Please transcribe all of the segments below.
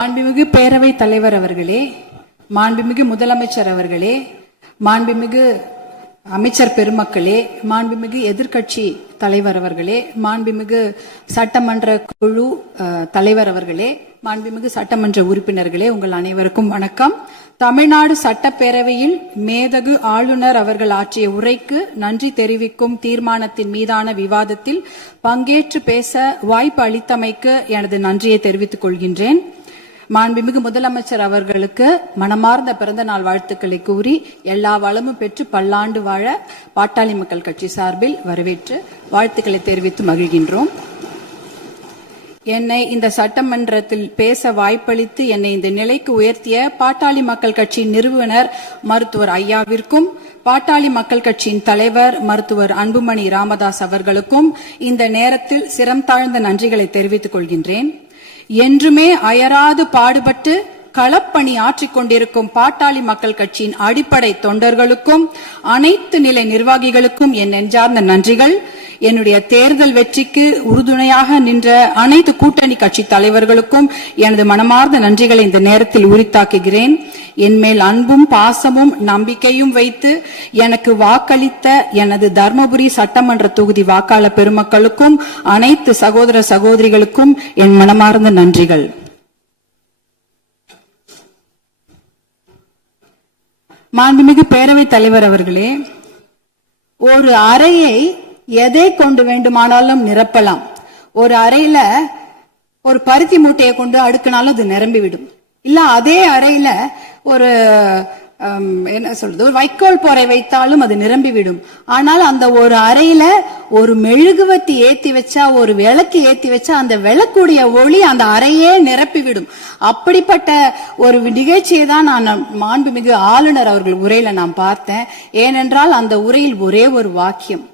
மாண்புமிகு பேரவைத் தலைவர் அவர்களே, மாண்புமிகு முதலமைச்சர் அவர்களே, மாண்புமிகு அமைச்சர் பெருமக்களே, மாண்புமிகு எதிர்க்கட்சி தலைவர் அவர்களே, மாண்புமிகு சட்டமன்ற குழு தலைவர் அவர்களே, மாண்புமிகு சட்டமன்ற உறுப்பினர்களே, உங்கள் அனைவருக்கும் வணக்கம். தமிழ்நாடு சட்டப்பேரவையில் மேதகு ஆளுநர் அவர்கள் ஆற்றிய உரைக்கு நன்றி தெரிவிக்கும் தீர்மானத்தின் மீதான விவாதத்தில் பங்கேற்று பேச வாய்ப்பு அளித்தமைக்கு எனது நன்றியை தெரிவித்துக் கொள்கின்றேன். மாண்புமிகு முதலமைச்சர் அவர்களுக்கு மனமார்ந்த பிறந்த நாள் வாழ்த்துக்களை கூறி எல்லா வளமும் பெற்று பல்லாண்டு வாழ பாட்டாளி மக்கள் கட்சி சார்பில் வரவேற்று வாழ்த்துக்களை தெரிவித்து மகிழ்கின்றோம். என்னை இந்த சட்டமன்றத்தில் பேச வாய்ப்பளித்து என்னை இந்த நிலைக்கு உயர்த்திய பாட்டாளி மக்கள் கட்சியின் நிறுவனர் மருத்துவர் ஐயாவிற்கும், பாட்டாளி மக்கள் கட்சியின் தலைவர் மருத்துவர் அன்புமணி ராமதாஸ் அவர்களுக்கும் இந்த நேரத்தில் சிரம் தாழ்ந்த நன்றிகளை தெரிவித்துக் கொள்கின்றேன். என்றுமே அயராது பாடுபட்டு களப்பணி ஆற்றிக் கொண்டிருக்கும் பாட்டாளி மக்கள் கட்சியின் அடிப்படை தொண்டர்களுக்கும் அனைத்து நிலை நிர்வாகிகளுக்கும் என் நெஞ்சார்ந்த நன்றிகள். என்னுடைய தேர்தல் வெற்றிக்கு உறுதுணையாக நின்ற அனைத்து கூட்டணி கட்சி தலைவர்களுக்கும் எனது மனமார்ந்த நன்றிகளை இந்த நேரத்தில் உரித்தாக்குகிறேன். என்மேல் அன்பும் பாசமும் நம்பிக்கையும் வைத்து எனக்கு வாக்களித்த எனது தர்மபுரி சட்டமன்ற தொகுதி வாக்காளர் பெருமக்களுக்கும் அனைத்து சகோதர சகோதரிகளுக்கும் என் மனமார்ந்த நன்றிகள். மாண்புமிகு பேரவைத் தலைவர் அவர்களே, ஒரு அறையை எதை கொண்டு வேண்டுமானாலும் நிரப்பலாம். ஒரு அறையில ஒரு பருத்தி மூட்டையை கொண்டு அடுக்கினாலும் அது நிரம்பிவிடும். இல்ல அதே அறையில ஒரு என்ன சொல்றது, ஒரு வைக்கோல் போரை வைத்தாலும் அது நிரம்பிவிடும். ஆனால் அந்த ஒரு அறையில ஒரு மெழுகுவத்தி ஏத்தி வச்சா, ஒரு விளக்கு ஏத்தி வச்சா அந்த விளக்குடைய ஒளி அந்த அறையே நிரப்பிவிடும். அப்படிப்பட்ட ஒரு நிகழ்ச்சியை தான் நான் மாண்புமிகு ஆளுநர் அவர்கள் உரையில நான் பார்த்தேன். ஏனென்றால் அந்த உரையில் ஒரே ஒரு வாக்கியம்,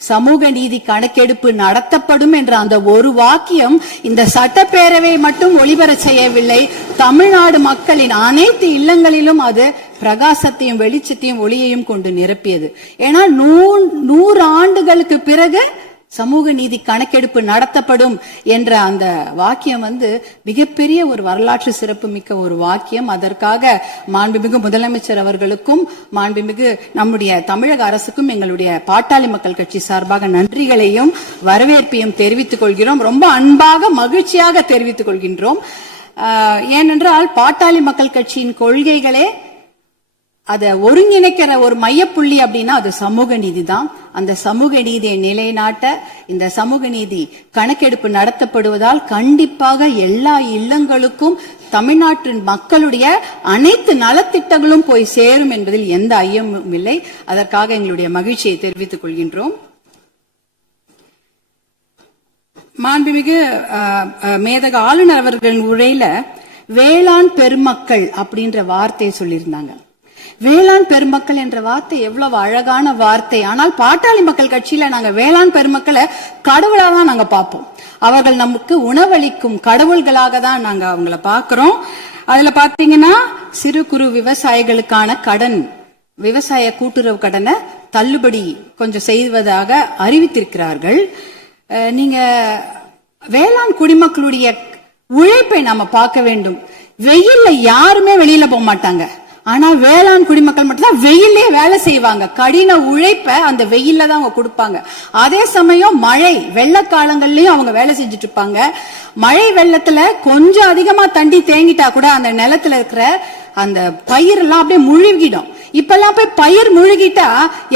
சமூக நீதி கணக்கெடுப்பு நடத்தப்படும் என்ற அந்த ஒரு வாக்கியம் இந்த சட்டப்பேரவை மட்டும் ஒளிபர செய்யவில்லை, தமிழ்நாடு மக்களின் அனைத்து இல்லங்களிலும் அது பிரகாசத்தையும் வெளிச்சத்தையும் ஒளியையும் கொண்டு நிரப்பியது. ஏன்னா 100 ஆண்டுகளுக்கு பிறகு சமூக நீதி கணக்கெடுப்பு நடத்தப்படும் என்ற அந்த வாக்கியம் மிகப்பெரிய ஒரு வரலாற்று சிறப்பு மிக்க ஒரு வாக்கியம். அதற்காக மாண்புமிகு முதலமைச்சர் அவர்களுக்கும் மாண்புமிகு நம்முடைய தமிழக அரசுக்கும் எங்களுடைய பாட்டாளி மக்கள் கட்சி சார்பாக நன்றிகளையும் வரவேற்பையும் தெரிவித்துக் கொள்கிறோம். ரொம்ப அன்பாக மகிழ்ச்சியாக தெரிவித்துக் கொள்கின்றோம். ஏனென்றால் பாட்டாளி மக்கள் கட்சியின் கொள்கைகளே அதை ஒருங்கிணைக்கிற ஒரு மையப்புள்ளி அப்படின்னா அது சமூக நீதி தான். அந்த சமூக நீதியை நிலைநாட்ட இந்த சமூக நீதி கணக்கெடுப்பு நடத்தப்படுவதால் கண்டிப்பாக எல்லா இல்லங்களுக்கும் தமிழ்நாட்டின் மக்களுடைய அனைத்து நலத்திட்டங்களும் போய் சேரும் என்பதில் எந்த ஐயமும் இல்லை. அதற்காக எங்களுடைய மகிழ்ச்சியை தெரிவித்துக் கொள்கின்றோம். மாண்புமிகு மேதக ஆளுநர் அவர்களின் உரையில வேளாண் பெருமக்கள் அப்படின்ற வார்த்தையை சொல்லியிருந்தாங்க. வேளாண் பெருமக்கள் என்ற வார்த்தை எவ்வளவு அழகான வார்த்தை. ஆனால் பாட்டாளி மக்கள் கட்சியில நாங்க வேளாண் பெருமக்களை கடவுளா தான் நாங்க பார்ப்போம். அவர்கள் நமக்கு உணவளிக்கும் கடவுள்களாக தான் நாங்க அவங்கள பாக்குறோம். அதுல பாத்தீங்கன்னா சிறு குறு விவசாயிகளுக்கான கடன், விவசாய கூட்டுறவு கடனை தள்ளுபடி கொஞ்சம் செய்வதாக அறிவித்திருக்கிறார்கள். நீங்க வேளாண் குடிமக்களுடைய உழைப்பை நாம பார்க்க வேண்டும். வெயில்ல யாருமே வெளியில போக மாட்டாங்க. ஆனா வேளாண் குடிமக்கள் மட்டும்தான் வெயிலே வேலை செய்வாங்க. கடின உழைப்ப அந்த வெயில்ல தான் அவங்க கொடுப்பாங்க. அதே சமயம் மழை வெள்ள காலங்கள்லயும் அவங்க வேலை செஞ்சுட்டு இருப்பாங்க. மழை வெள்ளத்துல கொஞ்சம் அதிகமா தண்ணி தேங்கிட்டா கூட அந்த நிலத்துல இருக்கிற அந்த பயிர் எல்லாம் அப்படியே முழுகிடும். இப்பெல்லாம் போய் பயிர் முழுகிட்டா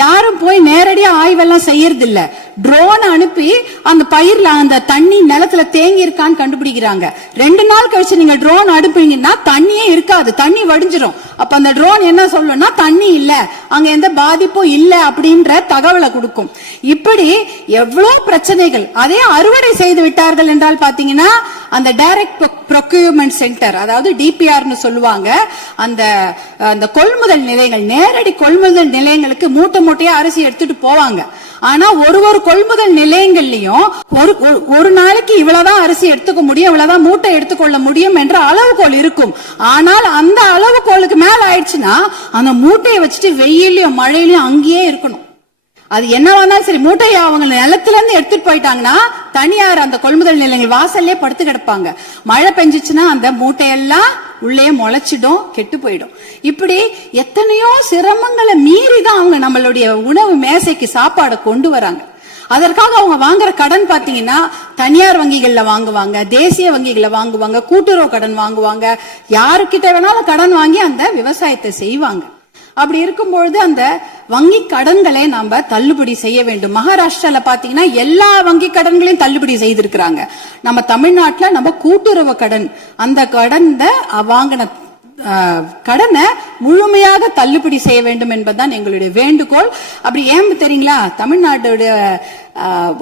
யாரும் போய் நேரடியா ஆய்வெல்லாம் செய்யறது இல்ல. ட்ரோன் அனுப்பி அந்த பயிர்ல அந்த தண்ணி நிலத்துல தேங்கி இருக்கான்னு கண்டுபிடிக்கிறாங்க. 2 நாள் கழிச்சு நீங்க ட்ரோன் அனுப்புனீங்கன்னா தண்ணியே இருக்காது, தண்ணி வடிஞ்சிரும். அப்ப அந்த ட்ரோன் என்ன சொல்லும்னா தண்ணி இல்ல, அங்க எந்த பாதிப்பும் இல்ல அப்படின்ற தகவலை கொடுக்கும். இப்படி எவ்வளவு பிரச்சனைகள். அதே அறுவடை செய்து விட்டார்கள் என்றால் பாத்தீங்கன்னா அந்த டைரக்ட் ப்ரொக்யூர்மெண்ட் சென்டர், அதாவது டிபிஆர்னு சொல்லுவாங்க, அந்த கொள்முதல் நிலையங்கள், நேரடி கொள்முதல் நிலையங்களுக்கு மூட்டை மூட்டையா அரிசி எடுத்துட்டு போவாங்க. ஆனா ஒரு கொள்முதல் நிலையங்கள்லயும் ஒரு நாளைக்கு இவ்வளவுதான் அரிசி எடுத்துக்க முடியும், இவ்வளவுதான் மூட்டை எடுத்துக்கொள்ள முடியும் என்ற அளவுகோல் இருக்கும். ஆனால் அந்த அளவுகோலுக்கு மேல ஆயிடுச்சுன்னா அந்த மூட்டையை வச்சுட்டு வெயிலையும் மழையிலையும் அங்கேயே இருக்கணும். அது என்னவானாலும் சரி, மூட்டையை அவங்க நிலத்துல இருந்து எடுத்துட்டு போயிட்டாங்கன்னா தனியார் அந்த கொள்முதல் நிலையங்கள் வாசல்லே படுத்து கிடப்பாங்க. மழை பெஞ்சிச்சுன்னா அந்த மூட்டையெல்லாம் உள்ளே முளைச்சிடும், கெட்டு போயிடும். இப்படி எத்தனையோ சிரமங்களை மீறிதான் அவங்க நம்மளுடைய உணவு மேசைக்கு சாப்பாடை கொண்டு வராங்க. அதற்காக அவங்க வாங்குற கடன் பாத்தீங்கன்னா தனியார் வங்கிகள்ல வாங்குவாங்க, தேசிய வங்கிகளை வாங்குவாங்க, கூட்டுறவு கடன் வாங்குவாங்க, யாருக்கிட்ட வேணாலும் கடன் வாங்கி அந்த விவசாயத்தை செய்வாங்க. அப்படி இருக்கும்பொழுது அந்த வங்கி கடன்களை நாம தள்ளுபடி செய்ய வேண்டும். மகாராஷ்டிரால பாத்தீங்கன்னா எல்லா வங்கி கடன்களையும் தள்ளுபடி செய்திருக்கிறாங்க. நம்ம தமிழ்நாட்டுல நம்ம கூட்டுறவு கடன், அந்த கடன் வாங்கின கடனை முழுமையாக தள்ளுபடி செய்ய வேண்டும் என்பதுதான் எங்களுடைய வேண்டுகோள். அப்படி ஏன் தெரியுங்களா, தமிழ்நாட்டுடைய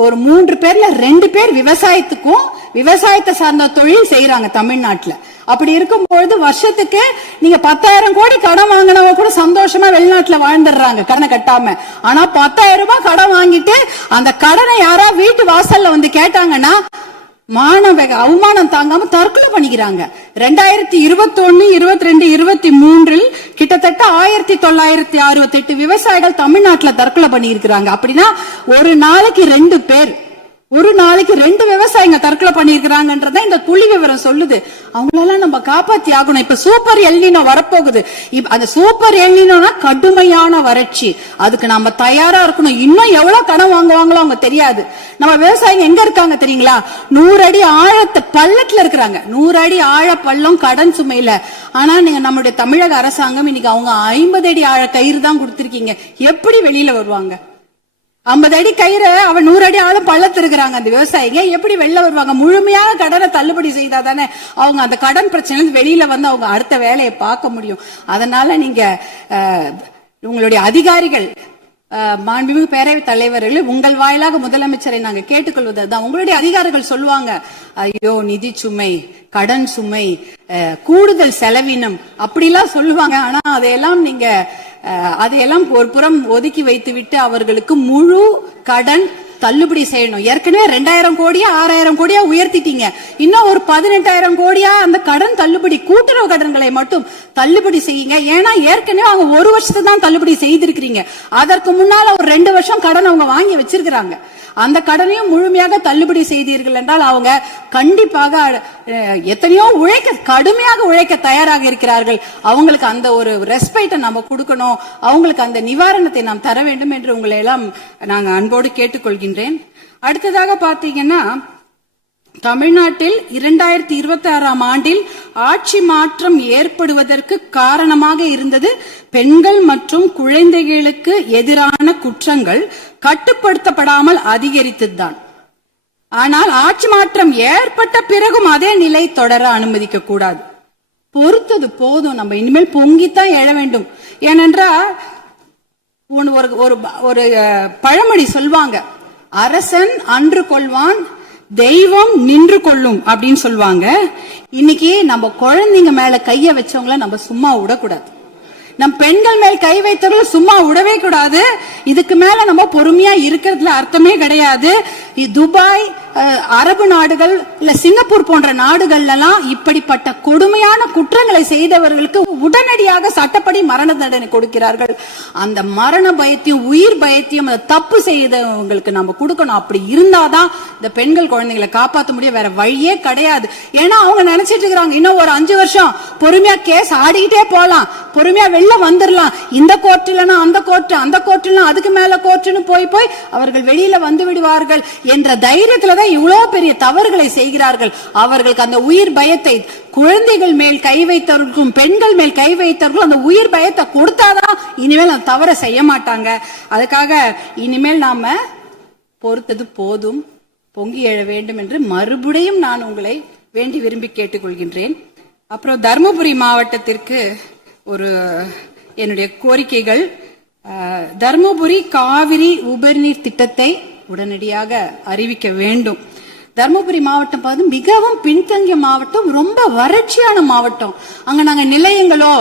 ஒரு 3 பேர்ல 2 பேர் விவசாயத்துக்கும் விவசாயத்தை சார்ந்த தொழில் செய்யறாங்க தமிழ்நாட்டுல. அப்படி இருக்கும்பொழுது வருஷத்துக்கு நீங்க 10,000 கோடி கடன் வாங்கினவங்க கூட சந்தோஷமா வெளிநாட்டுல வாழ்ந்துடுறாங்க கடனை கட்டாம. ஆனா 10,000 ரூபாய் கடன் வாங்கிட்டு அந்த கடனை யாரா வீட்டு வாசல்ல வந்து கேட்டாங்கன்னா அவமானம் தாங்காம தற்கொலை பண்ணிக்கிறாங்க. 2021, 22, 23 கிட்டத்தட்ட 1968 விவசாயிகள் தமிழ்நாட்டுல தற்கொலை பண்ணியிருக்கிறாங்க. அப்படின்னா ஒரு நாளைக்கு 2 பேர், ஒரு நாளைக்கு 2 விவசாயிங்க தற்கொலை பண்ணிருக்கிறாங்கன்றத இந்த புள்ளி விவரம் சொல்லுது. அவங்களெல்லாம் நம்ம காப்பாத்தி ஆகணும். இப்ப சூப்பர் எல்னினோ வரப்போகுது. அந்த சூப்பர் எல்னினோனா கடுமையான வறட்சி, அதுக்கு நம்ம தயாரா இருக்கணும். இன்னும் எவ்வளவு கடன் வாங்குவாங்களோ அவங்க தெரியாது. நம்ம விவசாயிங்க எங்க இருக்காங்க தெரியுங்களா, 100 அடி ஆழத்தை பள்ளத்துல இருக்கிறாங்க. 100 அடி ஆழ பள்ளம் கடன் சுமையில. ஆனா நீங்க நம்மளுடைய தமிழக அரசாங்கம் இன்னைக்கு அவங்க 50 அடி ஆழ கயிறு தான் கொடுத்திருக்கீங்க. எப்படி வெளியில வருவாங்க? 50 அடி கயிறு அவன் 100 அடி ஆளும் பள்ளத்து இருக்கிறாங்க அந்த விவசாயிங்க, எப்படி வெளில வருவாங்க? முழுமையாக கடனை தள்ளுபடி செய்தாதானே அவங்க அந்த கடன் பிரச்சனை வெளியில வந்து அவங்க அடுத்த வேலையை பார்க்க முடியும். அதனால நீங்க உங்களுடைய அதிகாரிகள், மாண்புமிகு பேரவைத் தலைவர்கள், உங்கள் வாயிலாக முதலமைச்சரை நாங்க கேட்டுக்கொள்வதுதான், உங்களுடைய அதிகாரிகள் சொல்லுவாங்க, ஐயோ நிதி சுமை, கடன் சுமை, கூடுதல் செலவினம் அப்படிலாம் சொல்லுவாங்க. ஆனா அதையெல்லாம் ஒரு புறம் ஒதுக்கி வைத்து விட்டு அவர்களுக்கு முழு கடன் தள்ளுபடி செய்யணும். ஏற்கனவே 2000 கோடியா 6000 கோடியா உயர்த்திட்டீங்க. இன்னும் ஒரு 18,000 கோடியா அந்த கடன் தள்ளுபடி, கூட்டுறவு கடன்களை மட்டும் தள்ளுபடி செய்யுங்க. ஏன்னா ஏற்கனவே அவங்க 1 வருஷத்தை தான் தள்ளுபடி செய்திருக்கிறீங்க. அதற்கு முன்னால ஒரு 2 வருஷம் கடன் அவங்க வாங்கி வச்சிருக்கிறாங்க. அந்த கடனையும் முழுமையாக தள்ளுபடி செய்தீர்கள் என்றால் அவங்க கண்டிப்பாக எத்தனையோ கடுமையாக உழைக்க தயாராக இருக்கிறார்கள். அவங்களுக்கு அந்த ஒரு ரெஸ்பெக்டை நம்ம கொடுக்கணும், அவங்களுக்கு அந்த நிவாரணத்தை நாம் தர வேண்டும் என்று உங்களை எல்லாம் நாங்க அன்போடு கேட்டுக்கொள்கின்றேன். அடுத்ததாக பாத்தீங்கன்னா, தமிழ்நாட்டில் 2026ஆம் ஆண்டில் ஆட்சி மாற்றம் ஏற்படுவதற்கு காரணமாக இருந்தது பெண்கள் மற்றும் குழந்தைகளுக்கு எதிரான குற்றங்கள் கட்டுப்படுத்தப்படாமல் அதிகரித்ததுதான். ஆனால் ஆட்சி மாற்றம் ஏற்பட்ட பிறகும் அதே நிலை தொடர அனுமதிக்க கூடாது. பொறுத்தது போதும், நம்ம இனிமேல் பொங்கித்தான் எழ வேண்டும். ஏனென்றால் ஒரு பழமொழி சொல்வாங்க, அரசன் அன்று கொள்வான், தெய்வம் நின்று கொள்ளும் அப்படின்னு சொல்லுவாங்க. இன்னைக்கு நம்ம குழந்தைங்க மேல கைய வச்சவங்கள நம்ம சும்மா விடக்கூடாது. நம் பெண்கள் மேல் கை வைத்தவர்கள் சும்மா விடவே கூடாது. இதுக்கு மேல நம்ம பொறுமையா இருக்கிறதுல அர்த்தமே கிடையாது. துபாய், அரபு நாடுகள், இல்ல சிங்கப்பூர் போன்ற நாடுகள்லாம் இப்படிப்பட்ட கொடுமையான குற்றங்களை செய்தவர்களுக்கு உடனடியாக சட்டப்படி மரண தண்டனை கொடுக்கிறார்கள். அந்த மரண பயத்தையும் உயிர் பயத்தையும் தப்பு செய்தவங்களுக்கு நம்ம கொடுக்கணும். அப்படி இருந்தாதான் இந்த பெண்கள் குழந்தைகளை காப்பாற்ற முடியும். வேற வழியே கிடையாது. ஏன்னா அவங்க நினைச்சிட்டு இருக்கிறாங்க, இன்னும் ஒரு 5 வருஷம் பொறுமையா கேஸ் ஆடிக்கிட்டே போலாம், பொறுமையா வெளில வந்துடலாம், இந்த கோர்ட் இல்லைன்னா அந்த கோர்ட், அந்த கோர்ட் இல்லைன்னா அதுக்கு மேல கோர்ட்னு போய் அவர்கள் வெளியில வந்து விடுவார்கள் என்ற தைரியத்துலதான் இவ்வளவு பெரிய தவறுகளை செய்கிறார்கள். அவர்களுக்கு அந்த உயிர் பயத்தை, குழந்தைகள் மேல் கை வைத்தவர்களுக்கும் பெண்கள் மேல் கை வைத்தவர்களும் அந்த உயிர் பயத்தை கொடுத்தாதான் இனிமேல் அந்த தவறை செய்ய மாட்டாங்க. அதுக்காக இனிமேல் நாம பொறுத்தது போதும், பொங்கி எழ வேண்டும் என்று மறுபடியும் நான் உங்களை வேண்டி விரும்பி கேட்டுக்கொள்கின்றேன். அப்புறம் தர்மபுரி மாவட்டத்திற்கு ஒரு என்னுடைய கோரிக்கைகள், தர்மபுரி காவிரி உபரிநீர் திட்டத்தை உடனடியாக அறிவிக்க வேண்டும். தர்மபுரி மாவட்டம் மிகவும் பின்தங்கிய மாவட்டம், ரொம்ப வறட்சியான மாவட்டம். அங்க நாங்க நிலையங்களோ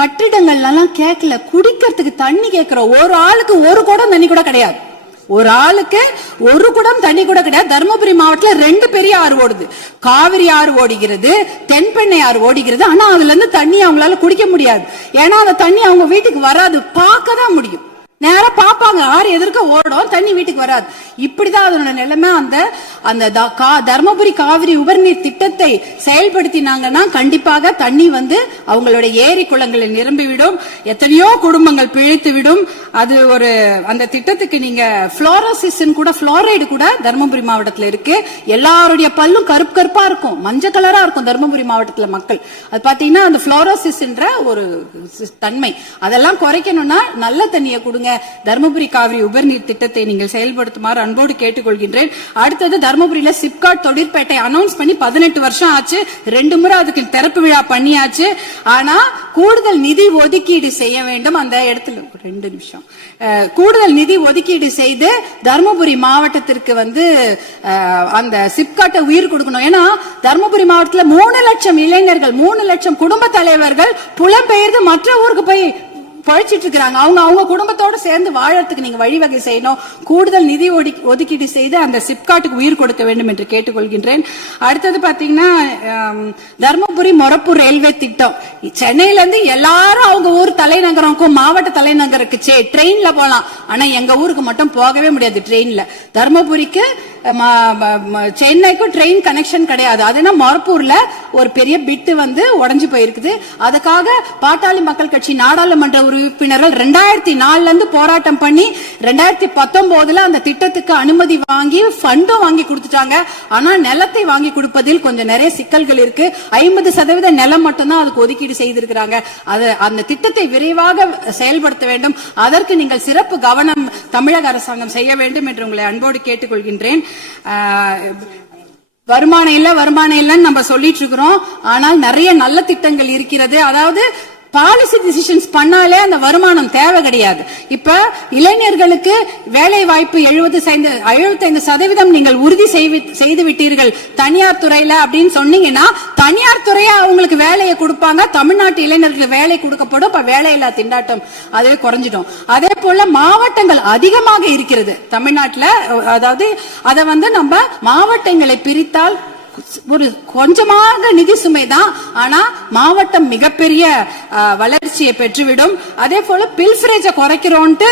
கட்டிடங்கள் எல்லாம் கேட்கல, குடிக்கிறதுக்கு தண்ணி கேட்கிறோம். ஒரு ஆளுக்கு ஒரு குடம் தண்ணி கூட கிடையாது, ஒரு ஆளுக்கு ஒரு குடம் தண்ணி கூட கிடையாது. தர்மபுரி மாவட்டத்தில் 2 பெரிய ஆறு ஓடுது, காவிரி ஆறு ஓடுகிறது, தென்பெண்ணை ஆறு ஓடுகிறது. ஆனா அதுல இருந்து தண்ணி அவங்களால குடிக்க முடியாது. ஏன்னா அந்த தண்ணி அவங்க வீட்டுக்கு வராது, பார்க்க தான் முடியும். நேரா பாப்பாங்க, ஆறு எதிர்க்க ஓடும், தண்ணி வீட்டுக்கு வராது. இப்படிதான் அதோட நிலைமை. அந்த தர்மபுரி காவிரி உபரிநீர் திட்டத்தை செயல்படுத்தினாங்கன்னா கண்டிப்பாக தண்ணி வந்து அவங்களோட ஏரி குளங்களில் நிரம்பிவிடும், எத்தனையோ குடும்பங்கள் பிழைத்து விடும். அது ஒரு அந்த திட்டத்துக்கு நீங்க புளோரோசிஸ் கூட, புளோரைடு கூட தர்மபுரி மாவட்டத்தில் இருக்கு. எல்லாருடைய பல்லும் கருப்பு கருப்பா இருக்கும், மஞ்சள் கலரா இருக்கும் தர்மபுரி மாவட்டத்தில் மக்கள். அது பாத்தீங்கன்னா அந்த புளோரோசிஸ் ஒரு தன்மை, அதெல்லாம் குறைக்கணும்னா நல்ல தண்ணியை கொடுங்க. தர்மபுரி காவிரி உபரிநீர் திட்டத்தை நீங்கள் செயல்படுத்துமாறு அன்போடு கேட்டுக்கொள்கின்றேன். அடுத்தது தர்மபுரியில சிப்காட் தொழிற்பேட்டை அனௌன்ஸ் பண்ணி 18 வருஷம் ஆச்சு. 2 முறை அதுக்கு திறப்பு விழா பண்ணியாச்சு. ஆனா கூடுதல் நிதி ஒதுக்கீடு செய்ய வேண்டும். அந்த இடத்துல 2 நிமிஷம் கூடுதல் நிதி ஒதுக்கீடு செய்து தர்மபுரி மாவட்டத்திற்கு வந்து அந்த சிப்காட்டை உயிர் கொடுக்கணும். ஏன்னா தர்மபுரி மாவட்டத்தில் 3 லட்சம் இளைஞர்கள், 3 லட்சம் குடும்ப தலைவர்கள் புலம்பெயர்ந்து மற்ற ஊருக்கு போய் பழிச்சிட்டு இருக்காங்க. அவங்க குடும்பத்தோட சேர்ந்து வாழறதுக்கு நீங்க வழிவகை செய்யணும். கூடுதல் நிதி ஒதுக்கீடு செய்து அந்த சிப்காட்டுக்கு உயிர் கொடுக்க வேண்டும் என்று கேட்டுக்கொள்கின்றேன். அடுத்தது பாத்தீங்கன்னா தர்மபுரி மொரப்பூர் ரயில்வே திட்டம். சென்னையில இருந்து எல்லாரும் அவங்க ஊர் தலைநகருக்கும் மாவட்ட தலைநகருக்கு ட்ரெயின்ல போலாம். ஆனா எங்க ஊருக்கு மட்டும் போகவே முடியாது ட்ரெயின்ல. தர்மபுரிக்கு சென்னைக்கும் ட்ரெயின் கனெக்ஷன் கிடையாது. அதுனா மொரப்பூர்ல ஒரு பெரிய பிட்டு வந்து உடைஞ்சு போயிருக்குது. அதுக்காக பாட்டாளி மக்கள் கட்சி நாடாளுமன்ற உறுப்பினர்கள் 2004 இருந்து போராட்டம் பண்ணி 2019 அந்த திட்டத்துக்கு அனுமதி வாங்கி ஃபண்டும் வாங்கி கொடுத்துட்டாங்க. ஆனா நிலத்தை வாங்கி கொடுப்பதில் கொஞ்சம் நிறைய சிக்கல்கள் இருக்கு. 50% நிலம் மட்டும்தான் அதுக்கு ஒதுக்கீடு செய்திருக்கிறாங்க. அந்த திட்டத்தை விரைவாக செயல்படுத்த வேண்டும். அதற்கு நீங்கள் சிறப்பு கவனம் தமிழக அரசாங்கம் செய்ய வேண்டும் என்று உங்களை அன்போடு கேட்டுக்கொள்கின்றேன். வருமானம் இல்ல நம்ம சொல்லிட்டு இருக்கிறோம். ஆனால் நிறைய நல்ல திட்டங்கள் இருக்கிறது. அதாவது பாலிசி டிசிஷன்ஸ் பண்ணாலே அந்த வருமானம் தேவை கிடையாது. இப்ப இளைஞர்களுக்கு வேலை வாய்ப்பு 75% நீங்கள் உறுதி செய்து விட்டீர்கள் தனியார் துறையில அப்படின்னு சொன்னீங்கன்னா, தனியார் துறையா அவங்களுக்கு வேலையை கொடுப்பாங்க. தமிழ்நாட்டு இளைஞர்களுக்கு வேலை கொடுக்கப்படும். இப்ப வேலையில்லா திண்டாட்டம் அதுவே குறைஞ்சிடும். அதே போல மாவட்டங்கள் அதிகமாக இருக்கிறது தமிழ்நாட்டில். அதாவது அதை வந்து நம்ம மாவட்டங்களை பிரித்தால் ஒரு கொஞ்சமாக நிதி சுமை தான். ஆனா மாவட்டம் மிகப்பெரிய வளர்ச்சியை பெற்றுவிடும். அதே போல பில்ஃபரேஜ குறைக்கிறோம்ட்டு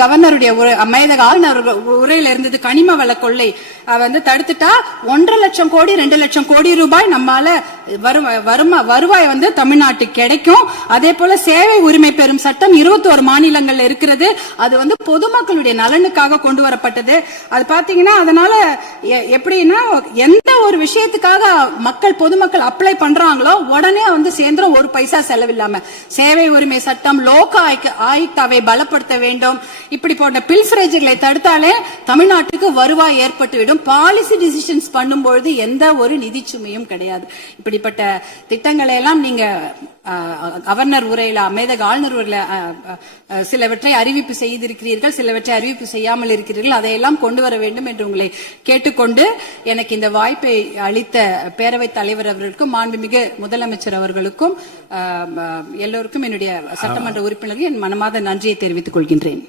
கவர்னருடைய மேதக ஆளுநர் உரையில இருந்தது. கனிம வள கொள்ளை வந்து தடுத்துட்டா 1.5 லட்சம் கோடி 2 லட்சம் கோடி ரூபாய் நம்மால வருவாய் வந்து தமிழ்நாட்டுக்கு கிடைக்கும். அதே போல சேவை உரிமை பெறும் சட்டம் 21 மாநிலங்கள்ல இருக்கிறது. அது வந்து பொதுமக்களுடைய நலனுக்காக கொண்டு வரப்பட்டது. அது பாத்தீங்கன்னா அதனால எப்படின்னா எந்த ஒரு விஷயத்துக்காக பொதுமக்கள் அப்ளை பண்றாங்களோ உடனே வந்து சேர்ந்துரும், ஒரு பைசா செலவில்லாம. சேவை உரிமை சட்டம், லோக ஆயுக்தாவை பலப்படுத்த வேண்டும். இப்படி போன்ற பில்ஃபரேஜ்களை தடுத்தாலே தமிழ்நாட்டுக்கு வருவாய் ஏற்பட்டுவிடும். பாலிசி டிசிஷன்ஸ் பண்ணும்போது எந்த ஒரு நிதி சுமையும் கிடையாது. இப்படிப்பட்ட திட்டங்களை எல்லாம் நீங்க கவர்னர் உரையில, மேதக ஆளுநர் உரையில சிலவற்றை அறிவிப்பு செய்திருக்கிறீர்கள், சிலவற்றை அறிவிப்பு செய்யாமல் இருக்கிறீர்கள். அதையெல்லாம் கொண்டு வர வேண்டும் என்று உங்களை கேட்டுக்கொண்டு, எனக்கு இந்த வாய்ப்பை அளித்த பேரவைத் தலைவர் அவர்களுக்கும் மாண்புமிகு முதலமைச்சர் அவர்களுக்கும் எல்லோருக்கும் என்னுடைய சட்டமன்ற உறுப்பினர்கள் என் மனமார்ந்த நன்றியை தெரிவித்துக் கொள்கின்றேன்.